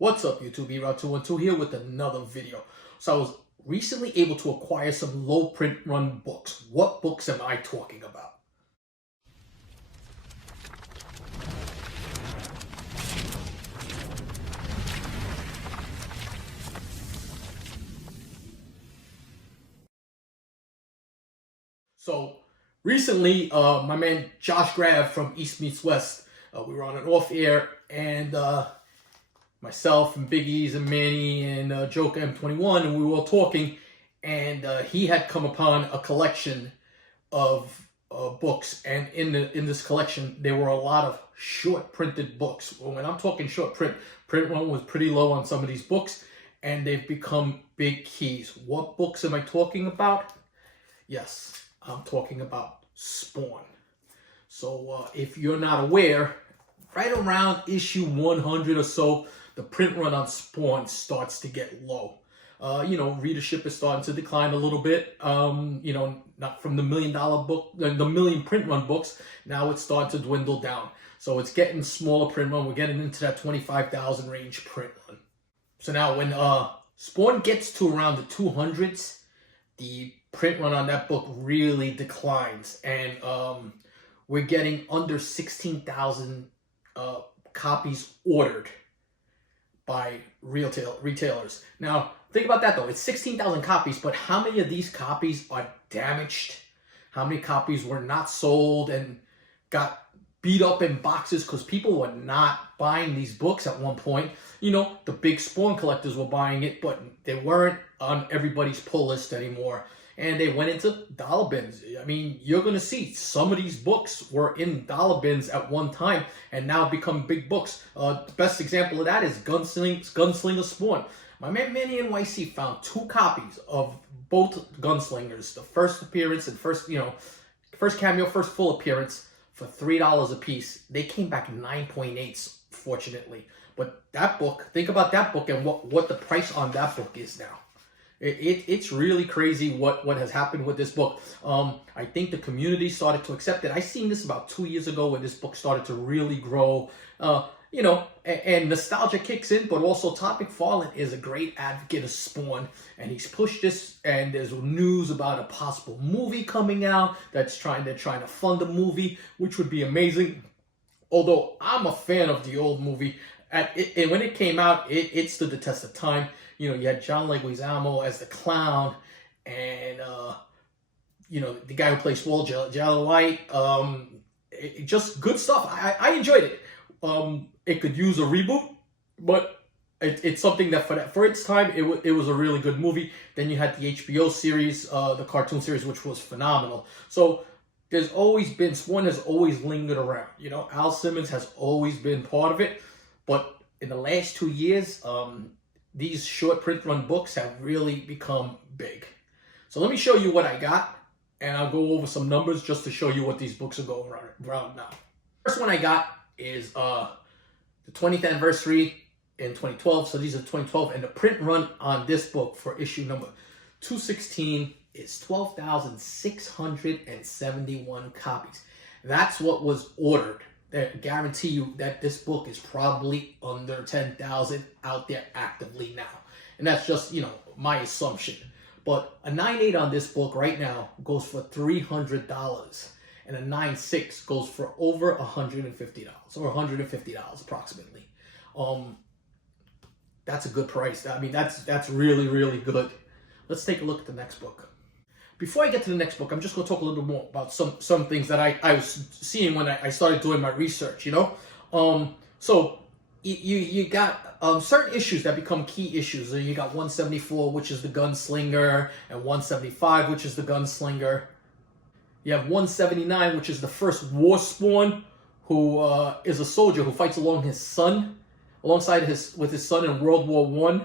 What's up, YouTube? eRoute212 here with another video. So I was recently able to acquire some low print run books. What books am I talking about? So recently, my man Josh Grab from East Meets West, we were on an off air, and myself and Big E's and Manny and Joker M21, and we were all talking, and he had come upon a collection of books, and in this collection there were a lot of short printed books. Well, when I'm talking short print run was pretty low on some of these books, and they've become big keys. What books am I talking about? Yes, I'm talking about Spawn. So if you're not aware, right around issue 100 or so, the print run on Spawn starts to get low. Readership is starting to decline a little bit. Not from the $1 million book, the million print run books. Now it's starting to dwindle down. So it's getting smaller print run. We're getting into that 25,000 range print run. So now when Spawn gets to around the 200s, the print run on that book really declines, and we're getting under 16,000 copies ordered by retailers. Now, think about that though. It's 16,000 copies, but how many of these copies are damaged? How many copies were not sold and got beat up in boxes because people were not buying these books at one point? The big Spawn collectors were buying it, but they weren't on everybody's pull list anymore. And they went into dollar bins. I mean, you're going to see some of these books were in dollar bins at one time and now become big books. The best example of that is Gunslinger Spawn. My man Manny NYC found 2 copies of both Gunslingers, the first appearance and first cameo, first full appearance, for $3 a piece. They came back 9.8s, fortunately. But that book, think about that book and what the price on that book is now. It's really crazy what has happened with this book. I think the community started to accept it. I seen this about 2 years ago when this book started to really grow. And nostalgia kicks in, but also Todd McFarlane is a great advocate of Spawn, and he's pushed this, and there's news about a possible movie coming out they're trying to fund a movie, which would be amazing. Although I'm a fan of the old movie. When it came out, it stood the test of time. You had John Leguizamo as the clown, and the guy who plays Swole, Jalen White. Just good stuff. I enjoyed it. It could use a reboot, but it's something that for its time, it was a really good movie. Then you had the HBO series, the cartoon series, which was phenomenal. So there's always been, Spawn has always lingered around. Al Simmons has always been part of it, but in the last 2 years, these short print run books have really become big. So let me show you what I got, and I'll go over some numbers just to show you what these books are going around now. First one I got is the 20th anniversary in 2012. So these are 2012, and the print run on this book for issue number 216 is 12,671 copies. That's what was ordered. I guarantee you that this book is probably under 10,000 out there actively now. And that's just, my assumption. But a 9.8 on this book right now goes for $300. And a 9.6 goes for over $150, or $150 approximately. That's a good price. I mean, that's really, really good. Let's take a look at the next book. Before I get to the next book, I'm just going to talk a little bit more about some things that I was seeing when I started doing my research, So you got certain issues that become key issues. You got 174, which is the Gunslinger, and 175, which is the Gunslinger. You have 179, which is the first War Spawn, who is a soldier who fights alongside his son in World War I,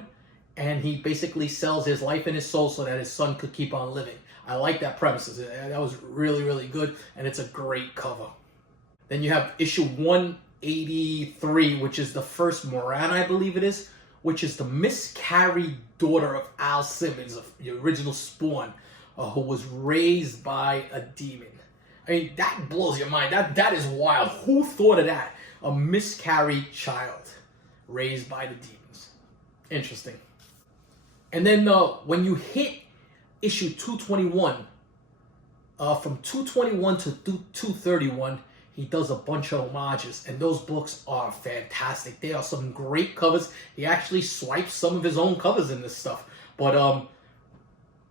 and he basically sells his life and his soul so that his son could keep on living. I like that premise. That was really, really good, and it's a great cover. Then you have issue 183, which is the first Moran, I believe it is, which is the miscarried daughter of Al Simmons, of the original Spawn, who was raised by a demon. I mean, that blows your mind. That is wild. Who thought of that? A miscarried child raised by the demons. interesting. And then when you hit issue 221, from 221 to 231, he does a bunch of homages, and those books are fantastic. They are some great covers. He actually swipes some of his own covers in this stuff. But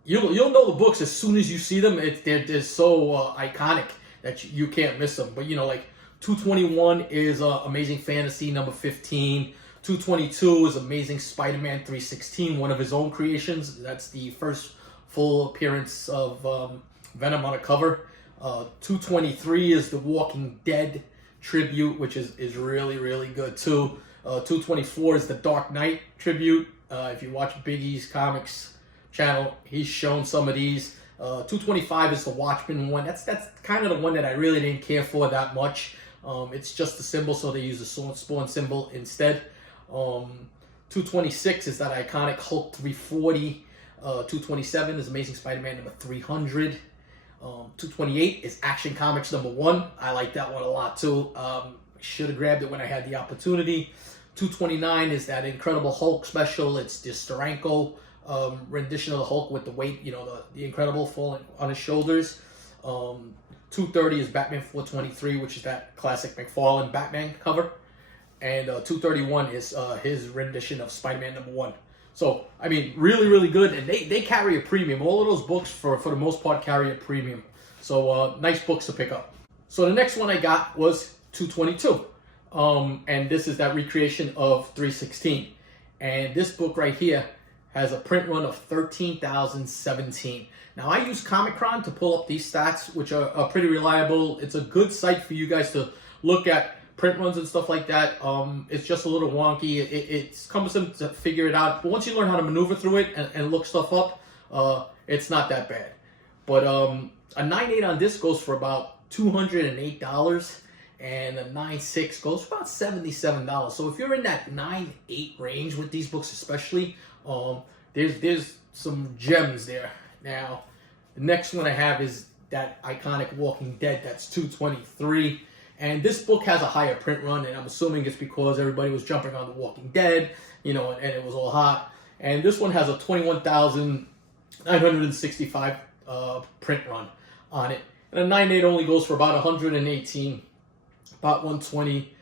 you'll know the books as soon as you see them. They're so iconic that you can't miss them. But like 221 is Amazing Fantasy number 15. 222 is Amazing Spider-Man 316, one of his own creations. That's the first full appearance of Venom on a cover. 223 is the Walking Dead tribute, which is really, really good too. 224 is the Dark Knight tribute. If you watch Big E's Comics channel, he's shown some of these. 225 is the Watchmen one. That's kind of the one that I really didn't care for that much. It's just the symbol, so they use the Spawn symbol instead. 226 is that iconic Hulk 340. 227 is Amazing Spider-Man number 300. 228 is Action Comics number 1. I like that one a lot too. Should have grabbed it when I had the opportunity. 229 is that Incredible Hulk special. It's the Steranko rendition of the Hulk with the weight, the Incredible falling on his shoulders. 230 is Batman 423, which is that classic McFarlane Batman cover. And 231 is his rendition of Spider-Man number 1. So, I mean, really, really good. And they carry a premium. All of those books, for the most part, carry a premium. So, nice books to pick up. So, the next one I got was 222. And this is that recreation of 316. And this book right here has a print run of 13,017. Now, I use Comichron to pull up these stats, which are pretty reliable. It's a good site for you guys to look at print runs and stuff like that. It's just a little wonky. It's cumbersome to figure it out. But once you learn how to maneuver through it and look stuff up, it's not that bad. But a 9.8 on this goes for about $208. And a 9.6 goes for about $77. So if you're in that 9.8 range with these books especially, there's some gems there. Now, the next one I have is that iconic Walking Dead. That's 223. And this book has a higher print run, and I'm assuming it's because everybody was jumping on The Walking Dead, and it was all hot. And this one has a 21,965 print run on it. And a 9.8 only goes for about 118, about 120.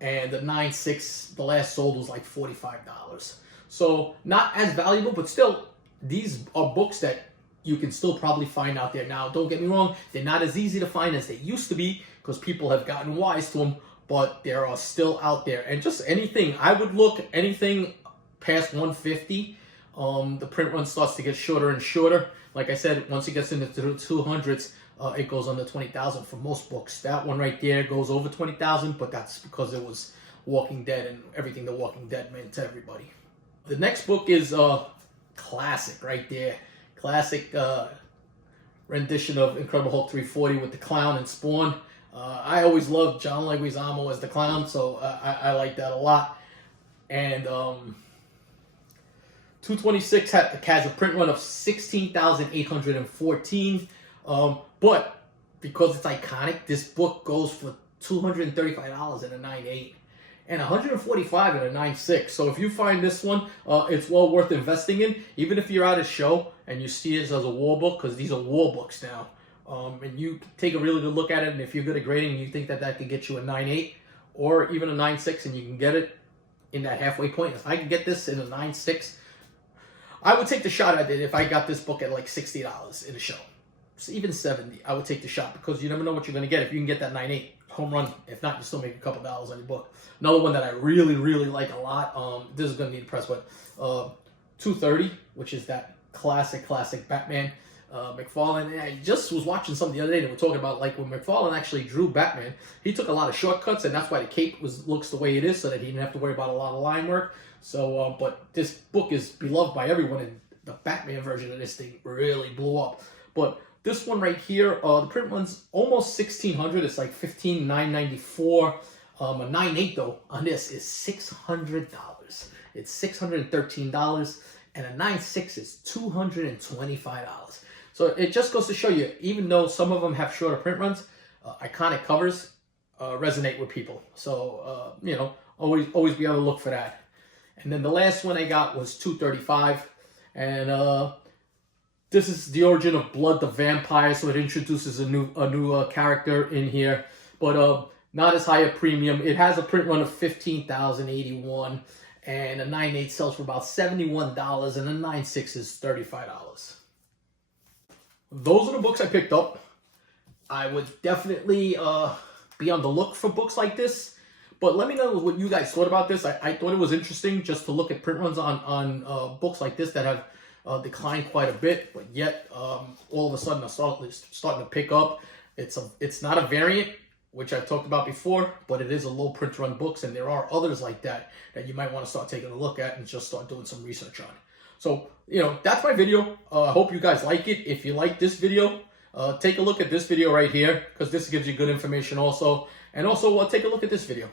And the 9.6, the last sold was like $45. So not as valuable, but still, these are books that you can still probably find out there. Now, don't get me wrong, they're not as easy to find as they used to be because people have gotten wise to them, but they are still out there. And just anything, I would look anything past 150. The print run starts to get shorter and shorter. Like I said, once it gets into the 200s, it goes under 20,000 for most books. That one right there goes over 20,000, but that's because it was Walking Dead and everything The Walking Dead meant to everybody. The next book is classic right there. Classic rendition of Incredible Hulk 340 with the Clown and Spawn. I always loved John Leguizamo as the Clown, so I like that a lot. And 226 has a print run of 16,814. But because it's iconic, this book goes for $235 in a 9.8. And $145 in a 9.6. So if you find this one, it's well worth investing in. Even if you're at a show and you see it as a war book, because these are war books now. And you take a really good look at it, and if you're good at grading, you think that can get you a 9.8 or even a 9.6, and you can get it in that halfway point. If I can get this in a 9.6, I would take the shot at it if I got this book at like $60 in a show. So even 70, I would take the shot because you never know what you're going to get. If you can get that 9.8 home run, if not, you still make a couple dollars on your book. Another one that I really, really like a lot, this is going to need press, but 230, which is that classic Batman. McFarlane, I just was watching something the other day that were talking about like when McFarlane actually drew Batman, he took a lot of shortcuts, and that's why the cape looks the way it is, so that he didn't have to worry about a lot of line work. So, but this book is beloved by everyone, and the Batman version of this thing really blew up. But this one right here, the print run's almost $1,600. It's like $15,994. A 9.8 though on this is $600. It's $613, and a 9.6 is $225. So it just goes to show you, even though some of them have shorter print runs, iconic covers resonate with people. So always be on the look for that. And then the last one I got was 235. And this is the origin of Blood the Vampire, so it introduces a new character in here, but not as high a premium. It has a print run of 15,081, and a 9.8 sells for about $71, and a 9.6 is $35. Those are the books I picked up. I would definitely be on the look for books like this. But let me know what you guys thought about this. I thought it was interesting just to look at print runs on books like this that have declined quite a bit, but yet all of a sudden are starting to pick up. It's not a variant, which I've talked about before, but it is a low print run books, and there are others like that you might want to start taking a look at and just start doing some research on. So, that's my video. I hope you guys like it. If you like this video, take a look at this video right here, because this gives you good information also. And also take a look at this video.